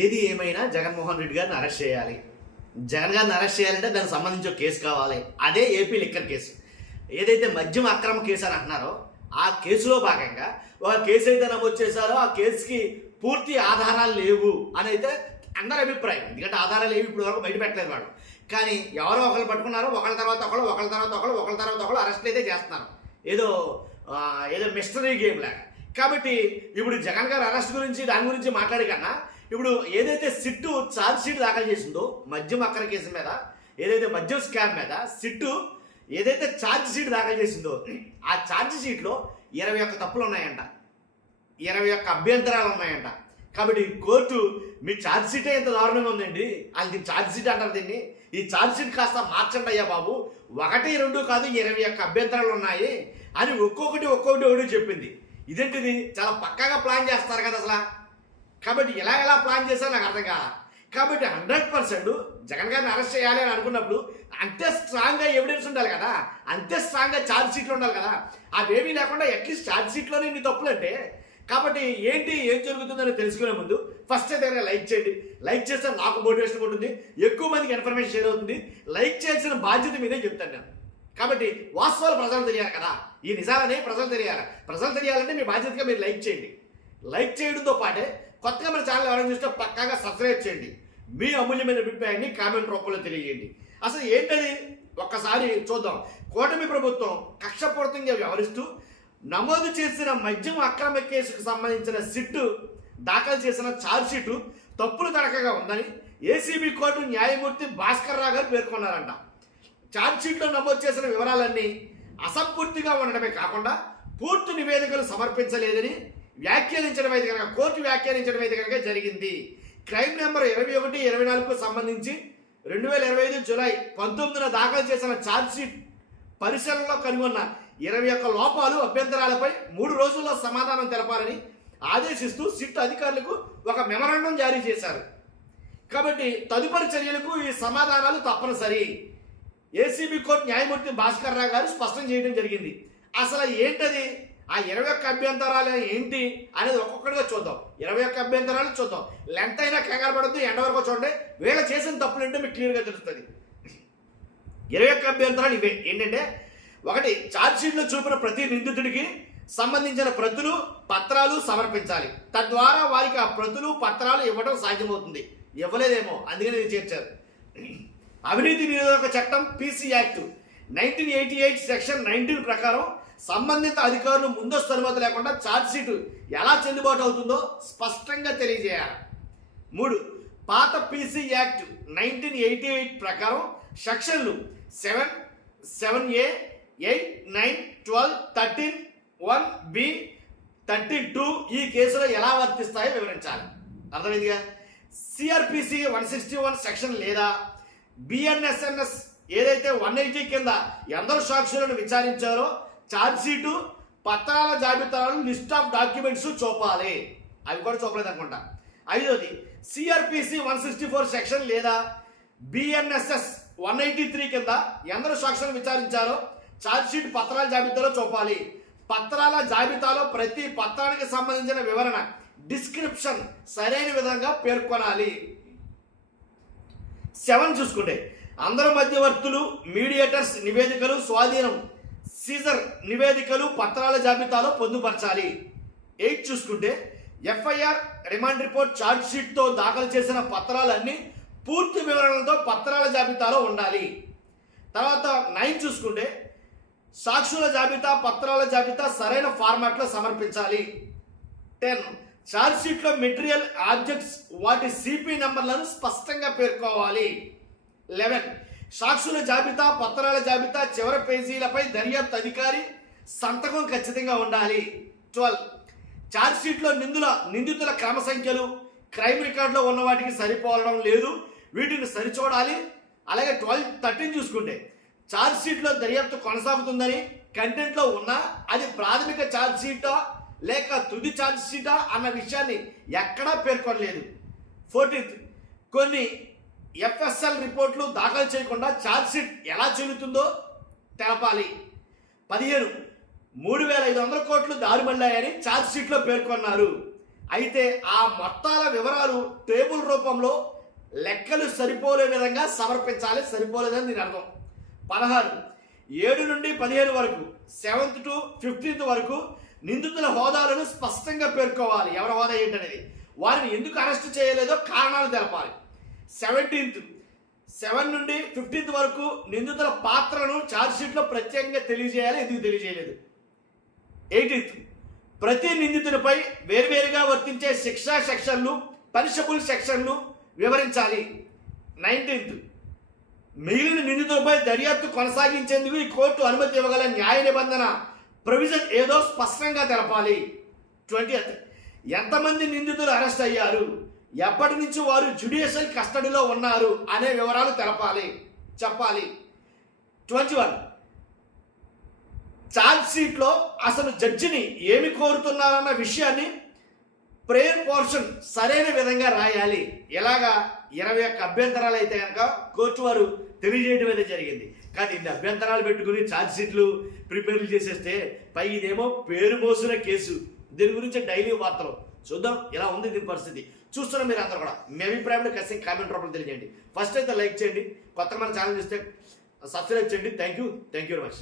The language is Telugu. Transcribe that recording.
ఏది ఏమైనా జగన్మోహన్ రెడ్డి గారిని అరెస్ట్ చేయాలి. జగన్ గారిని అరెస్ట్ చేయాలంటే దానికి సంబంధించి ఒక కేసు కావాలి. అదే ఏపీ లిక్కర్ కేసు. ఏదైతే మద్యం అక్రమ కేసు అని అంటున్నారో ఆ కేసులో భాగంగా ఒక కేసు అయితే నమోదు చేశారో ఆ కేసుకి పూర్తి ఆధారాలు లేవు అని అయితే అందరి అభిప్రాయం. ఎందుకంటే ఆధారాలు ఏవి ఇప్పుడు వరకు బయట పెట్టలేదు వాళ్ళు. కానీ ఎవరో ఒకళ్ళు పట్టుకున్నారు, ఒకళ్ళ తర్వాత ఒకళ్ళు అరెస్ట్ అయితే చేస్తున్నారు. ఏదో ఏదో మిస్టరీ గేమ్ లాగా. కాబట్టి ఇప్పుడు జగన్ గారి అరెస్ట్ గురించి దాని గురించి మాట్లాడే కన్నా ఇప్పుడు ఏదైతే సిట్టు ఛార్జ్ షీట్ దాఖలు చేసిందో మద్యం అక్రమ కేసు మీద, ఏదైతే మద్యం స్కామ్ మీద సిట్టు ఏదైతే ఛార్జ్ షీట్ దాఖలు చేసిందో ఆ ఛార్జ్ షీట్లో 21 తప్పులు ఉన్నాయంట, 21 అభ్యంతరాలు ఉన్నాయంట. కాబట్టి కోర్టు మీ ఛార్జ్ షీటే ఎంత దారుణంగా ఉందండి, అది ఛార్జ్ షీట్ అంటారు దీన్ని, ఈ ఛార్జ్ షీట్ కాస్త మార్చండి అయ్యా బాబు, 1, 2 కాదు 21 అభ్యంతరాలు ఉన్నాయి అని ఒక్కొక్కటి చెప్పింది. ఇదేంటిది, చాలా పక్కాగా ప్లాన్ చేస్తారు కదా అసలు. కాబట్టి ఎలా ప్లాన్ చేశారో నాకు అర్థం కాదా. కాబట్టి 100% జగన్ గారిని అరెస్ట్ చేయాలి అని అనుకున్నప్పుడు అంతే స్ట్రాంగ్గా ఎవిడెన్స్ ఉండాలి కదా, అంతే స్ట్రాంగ్గా ఛార్జ్ షీట్లు ఉండాలి కదా. అవేమీ లేకుండా అట్లీస్ట్ ఛార్జ్ షీట్లోనే ఇన్ని తప్పులు అంటే. కాబట్టి ఏం జరుగుతుందని తెలుసుకునే ముందు ఫస్ట్ అయితే లైక్ చేయండి. లైక్ చేస్తే నాకు మోటివేషన్ ఉంటుంది, ఎక్కువ మందికి ఇన్ఫర్మేషన్ షేర్ అవుతుంది. లైక్ చేయాల్సిన బాధ్యత మీదే చెప్తాను నేను. కాబట్టి వాస్తవాలు ప్రజలు తెలియాలి కదా, ఈ నిజాలనే ప్రజలు తెలియాలి. ప్రజలు తెలియాలంటే మీ బాధ్యతగా మీరు లైక్ చేయండి. లైక్ చేయడంతో పాటే కొత్తగా మన ఛానల్ ఎవరైనా చూస్తే పక్కాగా సబ్స్క్రైబ్ చేయండి. మీ అమూల్యమైన అభిప్రాయాన్ని కామెంట్ రూపంలో తెలియజేయండి. అసలు ఏంటది ఒక్కసారి చూద్దాం. కూటమి ప్రభుత్వం కక్షపూరితంగా వ్యవహరిస్తూ నమోదు చేసిన మద్యం అక్రమ కేసుకు సంబంధించిన సిట్టు దాఖలు చేసిన ఛార్జ్షీటు తప్పులు తడకగా ఉందని ఏసీబీ కోర్టు న్యాయమూర్తి భాస్కర్ రావు గారు పేర్కొన్నారంట. ఛార్జ్షీట్లో నమోదు చేసిన వివరాలన్నీ అసంపూర్తిగా ఉండడమే కాకుండా పూర్తి నివేదికలు సమర్పించలేదని కోర్టు వ్యాఖ్యానించడం అయితే కనుక జరిగింది. క్రైమ్ నెంబర్ 21/24కు సంబంధించి 2025 జూలై 19న దాఖలు చేసిన ఛార్జ్షీట్ పరిశీలనలో కనుగొన్న 21 లోపాలు, అభ్యంతరాలపై 3 రోజుల్లో సమాధానం తెలపాలని ఆదేశిస్తూ సిట్ అధికారులకు ఒక మెమరాండం జారీ చేశారు. కాబట్టి తదుపరి చర్యలకు ఈ సమాధానాలు తప్పనిసరి. ఏసీబీ కోర్టు న్యాయమూర్తి భాస్కర్ రావు గారు స్పష్టం చేయడం జరిగింది. అసలు ఏంటది, ఆ 21 అభ్యంతరాలు ఏంటి అనేది ఒక్కొక్కటిగా చూద్దాం. 21 అభ్యంతరాలు చూద్దాం. లెంత్ అయినా కంగారు పడద్దు, ఎండ వరకు చూడండి. వీళ్ళ చేసిన తప్పులు ఏంటో మీకు క్లియర్గా తెలుస్తుంది. 21 అభ్యంతరాలు ఇవే ఏంటంటే, 1, ఛార్జ్షీట్లో చూపిన ప్రతి నిందితుడికి సంబంధించిన ప్రతులు, పత్రాలు సమర్పించాలి. తద్వారా వారికి ఆ ప్రతులు, పత్రాలు ఇవ్వడం సాధ్యమవుతుంది. ఇవ్వలేదేమో, అందుకని ఇది చేర్చారు. అవినీతి నిరోధక చట్టం పీసీ యాక్ట్ 1988 సెక్షన్ 19 ప్రకారం సంబంధిత అధికారులు ముందస్తు అనుమతి లేకుండా ఛార్జ్షీట్ ఎలా చెల్లుబాటు అవుతుందో స్పష్టంగా తెలియజేయాలి. 3, పాత పీసీ యాక్ట్ 1988 ప్రకారం సెక్షన్లు 7, 7A, 8, 9, 12, 13, 1B, 13(2) ఈ కేసులో ఎలా వర్తిస్తాయో వివరించాలి. అర్థమైందిగా. సిఆర్పిసి 161 సెక్షన్ లేదా బిఎన్ఎస్ఎన్ఎస్ ఏదైతే 180 కింద ఎందరు సాక్షులను విచారించారో ఛార్జ్షీటు, పత్రాల జాబితాలను లిస్ట్ ఆఫ్ డాక్యుమెంట్స్ చూపాలి. అవి కూడా చూపలేదు అనుకుంటా. 5, సిఆర్పిసి 164 సెక్షన్ లేదా బిఎన్ఎస్ఎస్ 183 కింద ఎందరు సాక్షులను విచారించారో ఛార్జ్షీట్ పత్రాల జాబితాలో చూపాలి. పత్రాల జాబితాలో ప్రతి పత్రానికి సంబంధించిన వివరణ, డిస్క్రిప్షన్ సరైన విధంగా పేర్కొనాలి. 7 చూసుకుంటే అందరు మధ్యవర్తులు, మీడియేటర్స్ నివేదికలు, స్వాధీనం, సీజర్ నివేదికలు పత్రాల జాబితాలో పొందుపరచాలి. 8 చూసుకుంటే ఎఫ్ఐఆర్, రిమాండ్ రిపోర్ట్, ఛార్జ్షీట్తో దాఖలు చేసిన పత్రాలన్నీ పూర్తి వివరణలతో పత్రాల జాబితాలో ఉండాలి. తర్వాత 9 చూసుకుంటే సాక్షుల జాబితా, పత్రాల జాబితా సరైన ఫార్మాట్లో సమర్పించాలి. 10, ఛార్జ్షీట్లో మెటీరియల్ ఆబ్జెక్ట్స్ వాటి సిపి నంబర్లను స్పష్టంగా పేర్కోవాలి. 11, సాక్షుల జాబితా, పత్రాల జాబితా చివరి పేజీలపై దర్యాప్తు అధికారి సంతకం ఖచ్చితంగా ఉండాలి. 12, ఛార్జ్షీట్లో నిందితుల క్రమ సంఖ్యలు క్రైమ్ రికార్డులో ఉన్న వాటికి సరిపోవడం లేదు, వీటిని సరిచూడాలి. అలాగే 13 చూసుకుంటే ఛార్జ్షీట్లో దర్యాప్తు కొనసాగుతుందని కంటెంట్లో ఉన్నా అది ప్రాథమిక ఛార్జ్షీటా లేక తుది ఛార్జ్షీటా అన్న విషయాన్ని ఎక్కడా పేర్కొనలేదు. 14, కొన్ని ఎఫ్ఎస్ఎల్ రిపోర్ట్లు దాఖలు చేయకుండా ఛార్జ్షీట్ ఎలా చెల్లుతుందో తెలపాలి. 15, 3,500 కోట్లు దారిమళ్ళాయని ఛార్జ్షీట్లో పేర్కొన్నారు. అయితే ఆ మొత్తాల వివరాలు టేబుల్ రూపంలో లెక్కలు సరిపోలే విధంగా సమర్పించాలి. సరిపోలేదని దీని అర్థం. 16 7 నుండి 15 వరకు 7th to 15th వరకు నిందితుల హోదాలను స్పష్టంగా పేర్కోవాలి. ఎవరి హోదా ఏంటనేది, వారిని ఎందుకు అరెస్ట్ చేయలేదో కారణాలు తెలపాలి. 17th 7 నుండి 15th వరకు నిందితుల పాత్రను ఛార్జ్షీట్లో ప్రత్యేకంగా తెలియజేయాలి, ఎందుకు తెలియజేయలేదు. 18th ప్రతి నిందితునిపై వేర్వేరుగా వర్తించే శిక్షా సెక్షన్లు, పనిషబుల్ సెక్షన్లు వివరించాలి. 19th మిగిలిన నిందితులపై దర్యాప్తు కొనసాగించేందుకు ఈ కోర్టు అనుమతి ఇవ్వగల న్యాయ నిబంధన ప్రొవిజన్ ఏదో స్పష్టంగా తెలపాలి. 20th ఎంతమంది నిందితులు అరెస్ట్ అయ్యారు, ఎప్పటి నుంచి వారు జ్యుడిషియల్ కస్టడీలో ఉన్నారు అనే వివరాలు చెప్పాలి. 21 ఛార్జ్ షీట్లో అసలు జడ్జిని ఏమి కోరుతున్నారన్న విషయాన్ని ప్రేయర్ పోర్షన్ సరైన విధంగా రాయాలి. ఇలాగా 21 అభ్యంతరాలు అయితే కనుక కోర్టు వారు తెలియజేయడం అయితే జరిగింది. కానీ ఇన్ని అభ్యంతరాలు పెట్టుకుని ఛార్జ్ షీట్లు ప్రిపేర్లు చేసేస్తే పై ఇదేమో పేరు మోసిన కేసు. దీని గురించి డైలీ వార్తలు చూద్దాం, ఇలా ఉంది దీని పరిస్థితి. చూస్తున్న మీరు అందరూ కూడా మీ అభిప్రాయంలో ఖచ్చితంగా కామెంట్ రూపంలో తెలియజేయండి. ఫస్ట్ అయితే లైక్ చేయండి, కొత్తగా మన ఛానల్ చూస్తే సబ్స్క్రైబ్ చేయండి. Thank you very much.